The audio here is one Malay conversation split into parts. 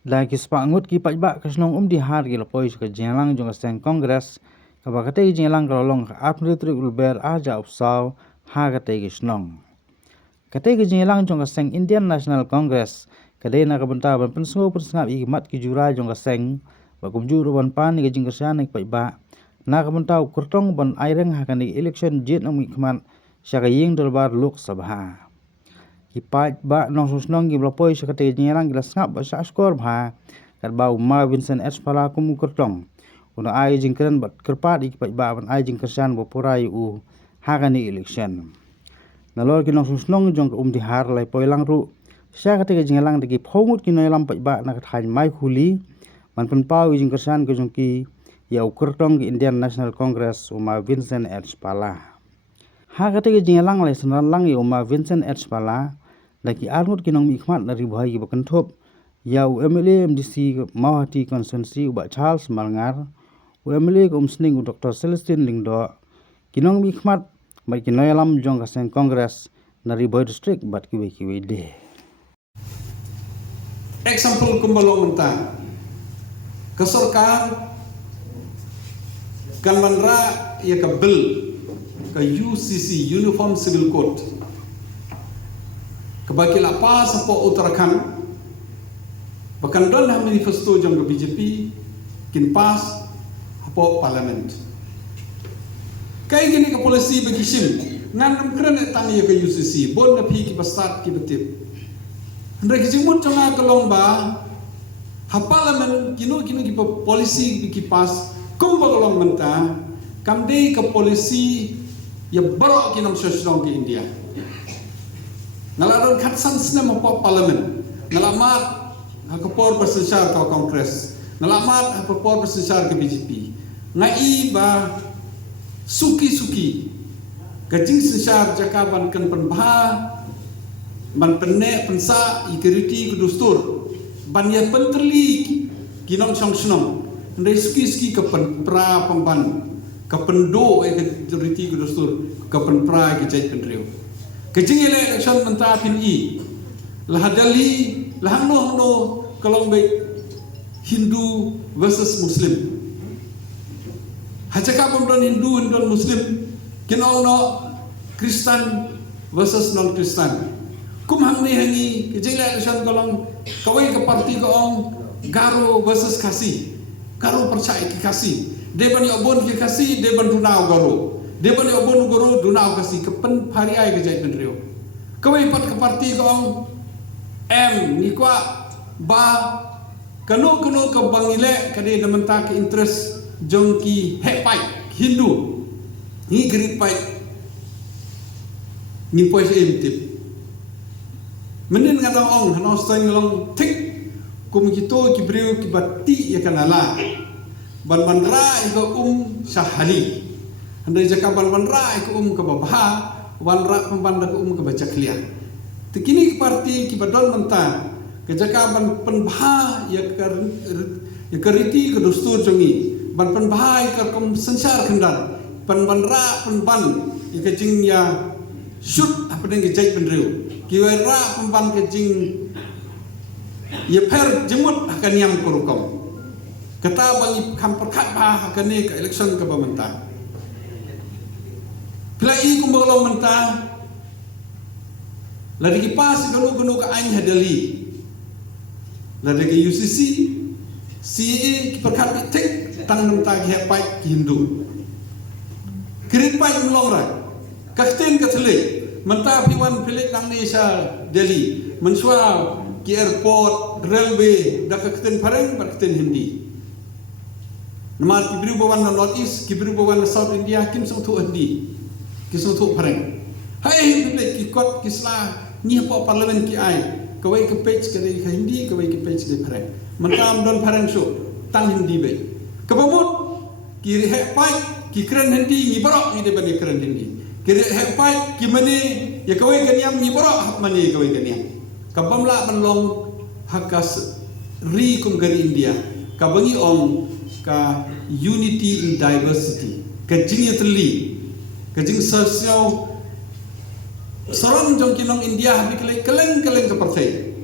Lagi sepangut ki pajba kesnong di har ki lapoi ke jelang jong seng kongres ka ba kate jelang kalong ka apni tri ulber aja upsau ha kate kesnong. Kate jelang jong seng Indian National Congress kade na kabenta ban pensengo pensengap i mat ki jura jong seng ba kumjuru ban pan ki jing kersian ki pajba na kabenta kurtong ban aireng ha kan election jet nang mikman syaka ying dolbar lok sabha. Kipat ba nong susnong gi blapoi sakate jelang gilas ngap ba sa skor bha kat ba uma Vincent S pala kum kurtong una ai jingkren bat kerpat ikipat ba ban ai jingkersan bo porai u hagani election nalor ki nong susnong jong di har lai poilang ru sakate jelang digi phomut ki noilam pat ba na khain mai khuli man pen pau jingkersan ko jong ki ya kurtong ki Indian National Congress uma Vincent S pala hagate jelang lai sanan lang uma Vincent S pala lagi armut kinong mikmat dari bahagi bakentop yau MLA MDC Mawati Konsensi ubak Charles Malngar MLA ke umsning Dr. Celestine Lingdo kinong mikmat mai kinoyalam jong kaseng kongres dari Boy District bat kiwe de example kumbalong mentah ke sarkar kan manra ya ke bill ke UCC Uniform Civil Code kebaki lapas apa Uttarakhand bahkan don manifesto jang ke BJP kin pas apa parlimen kai gini ke polisi bagi sim ngandam keren tang ya ke UCC bon na pi ki bastat ki betip ndre ki jimut changa kalong ba ha parlimen kino ki polisi ki pas kum balong menta kam dei ke polisi ya barok kinam sosong ke India ngalaron khatsan snem apa parlimen ngalamat hakapor persesar ke kongres ngalamat hakapor persesar ke BJP ngai ba suki kajing sesar jakaban kan penbha ban penne pensa ikriti kudustur ban ya penterli kinong song ndai suki ke penpra pemban ke pendo ikriti kudustur ke penpra ke jai penriu kajing election menta pin i lahadali lahano kalong baik Hindu versus Muslim hajaka pemdon Hindu dan Muslim kinong no Kristen versus non Kristen kum hang ni hangi kejela election kalong kawai ke parti ko ong Garo versus Kasi Garo percaya ke Kasi deban yobon ke Kasi deban dunau Garo deban yobon Garo dunau Kasi kepen pariai ke jai penrio kawai pat ke parti ko ong ni kwa ba kanu ke bangile kade namenta ke interest jongki hepai Hindu ni gripai ni pois emtip menin ngata ong hano stang long tik kum kito ki breu ki batti ya kanala ban ra iko sahali handai jaka ban ra iko ke babha ban ra pembanda ko ke baca clear tekini parti ki badon menta ke jaka ban penbha ya keriti ke dustur jongi ban penbha ke kom sensar kendar ban ra penban ya kejing ya shoot apa dengan jai penriu kiwera pemban kejing ya per jemut akan yang korukom kata bagi kamperkat bah akan ni ke election ke pemerintah pelai kumbalong mentah lagi kipas gunu ke ain hadali lagi ke UCC CA kiperkat tik tang mentah hepai Hindu kirit pai melong rai kakten katlik mentah piwan pilik nang Indonesia Delhi mensua ki airport railway dak kakten pareng kakten Hindi nama kibru bawan north east kibru bawan south India kim song thu Hindi ki song thu pareng hai pilik ki kot ki sla ni po parliament ki ai kawai ke page ke Hindi kawai ke page ke pareng mentah don pareng so tang Hindi be kebamut ki hepai ki keren Hindi ni barok ni de bani keren Hindi kira hepai ki mani ya kawai kaniam ni barok mani kawai kaniam kabamla banlong hakas ri kum gari India kabangi om ka unity in diversity kajing yatli kajing sosio sorong jong kinong India habi keleng ke partai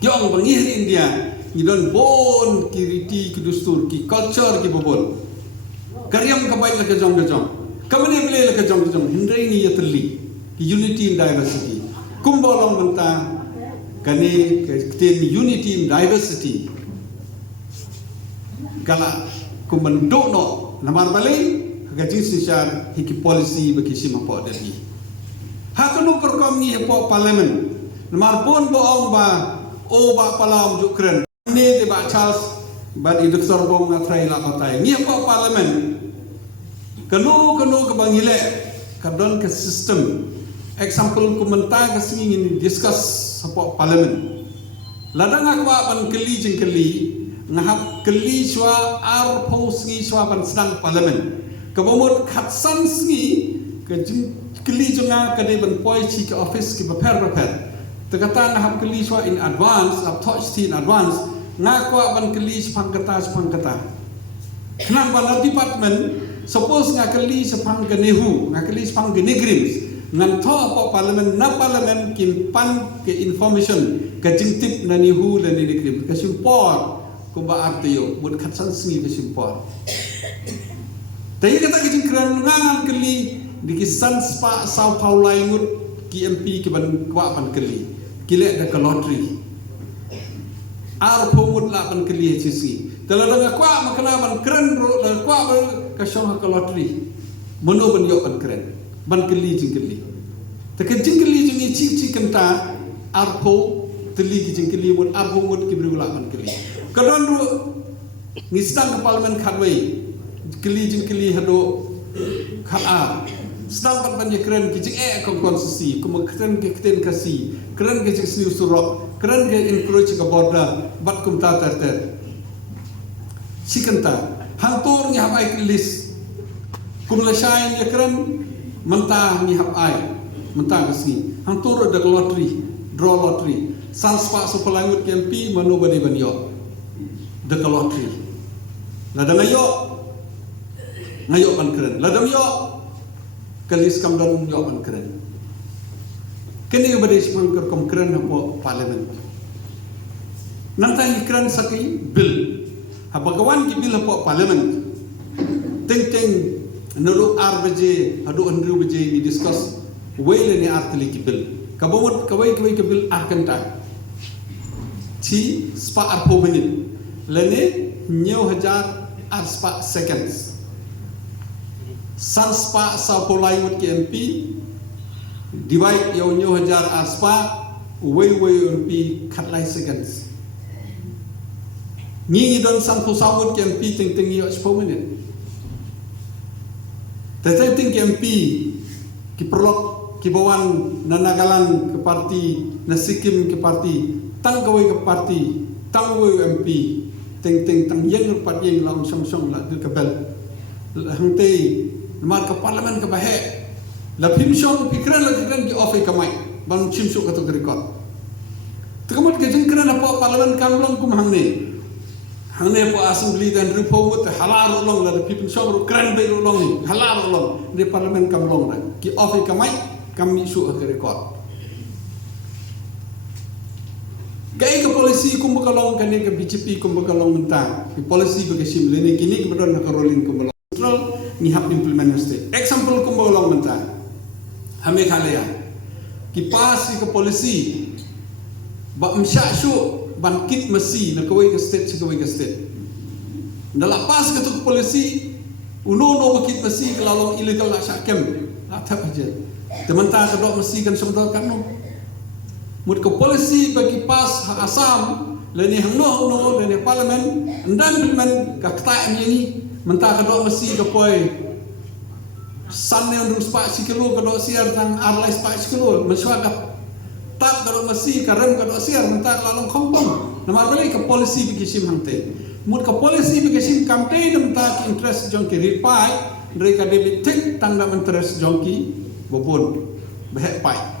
yong bangi India Ngidon bon kiriti ki dustur ki culture ki bobon. Karyam ka baik la ka jong. Kamane bele la ka jong. Hindai ni yatli ki unity in diversity. Kumbolong menta kane ten unity in diversity. Kala kumandok no namar balai kagajin sisyar hiki policy bagi simapo dali. Hakunu perkom ni hepo parlimen. Namar pun boong ba o ba palam jukren. Ni de ba Charles ba di doktor bong ngatrai la kotai. Ni hepo parlimen. Kanu ke bangile kadon ke sistem. Example kumenta ke singi ni discuss hepo parlimen. Ladang akwa ban keli jeng keli ngahap keli shwa ar post ngi shwa ban sedang parlimen. Kebomot khatsan singi ke keli jonga kade ban poi chi ke office ke prepare tekata ngahap keli shwa in advance ap touch in advance ngakwa ban keli sepang kata kenang ban department suppose ngakeli sepang genehu ngakeli sepang genegrims ngan tho po parliament na parliament kim pan ke information ke jingtip na nihu dan genegrim ke simpor kumba artiyo mud khatsan singi ke simpor. Tapi kata kecil keren ngangan keli di kisan spa Sao Paulo ingut KMP kiban kwa keli kilek dah ke lottery ar pumut la ban keli HCC telah dah kwa makna ban keren ro dah kwa ke syong ke lottery meno ban yok ban keren ban keli jing keli te jing keli jing cik kenta ar po teli jing keli mut ar pumut kibri la ban keli kadon ru ngisang ke parlimen khatwei keli jing keli hado khat stampat banyak keren kecik kong konstitusi keren ke keten kasi keren ke cik sniu surok keren ke encourage ke border bat kum ta ter sikenta hantur ni hapai list kum lesai ni keren mentah ni hapai mentah kasi hantur ada lottery draw lottery sanspa sopalangut KMP mano bani banyo de lottery lada ngayo ban keren lada yo kalis kam dan yo keren. Kini bade semangker kom keren hapo parlimen. Nantai keren saki bill. Habagawan ki bill hapo parlimen. Teng nuru RBJ hadu andru BJ ni discuss wele ni artli ki bill. Kabomot kawai ki bill arkanta. Ci spa arpo minute. Lene nyew hajar ar spa seconds. Sanspa Sao Paulo ingut KMP divide yang nyo hajar aspa way UMP katlai seconds ngi don santo sawut KMP ting yo 10 minit tetep ting KMP ki perlok ki bawan nanagalan ke parti nasikim ke parti tanggawai ke parti tanggawai UMP ting tang yang pat yang lang song la ke bel hangtei Namar ke parlimen ke bahe la pimshong pikiran ki ofai kamai ban chimsuk kato rekod tekamot ke jengkran apa parlimen kamlong kum hangne po assembly dan report halar ulong la pimshong ru kran be ulong ni halar ulong di parlimen kamlong la ki ofai kamai kami isu ke rekod gai ke polisi kum bakalong kane ke BJP kum bakalong mentang ki polisi bagi sim lene kini ke bedon ka rolling kum control ni hap implement state example kumbolong menta hame khalaya ki pas ke polisi ba msha shu ban kit masi na kawai ke state ndala pas ke tu polisi uno kit masi kelalong illegal la syakem la tap aja tementa ke dok masi kan semdol kan no mut ke polisi bagi pas hak asam leni hangno leni parlimen ndan implement ka kta ni mentah kedok mesti ke poi san yang dulu sepak sikilo kedok siar tang arlai sepak sikilo mesyuagat tak kedok mesti karem kedok siar mentah lalong kompong nama balik ke polisi bikisim hangte mut ke polisi bikisim kamte mentah ki interest jong ki ripai mereka debit tik tangga interest jong ki bobon behek pai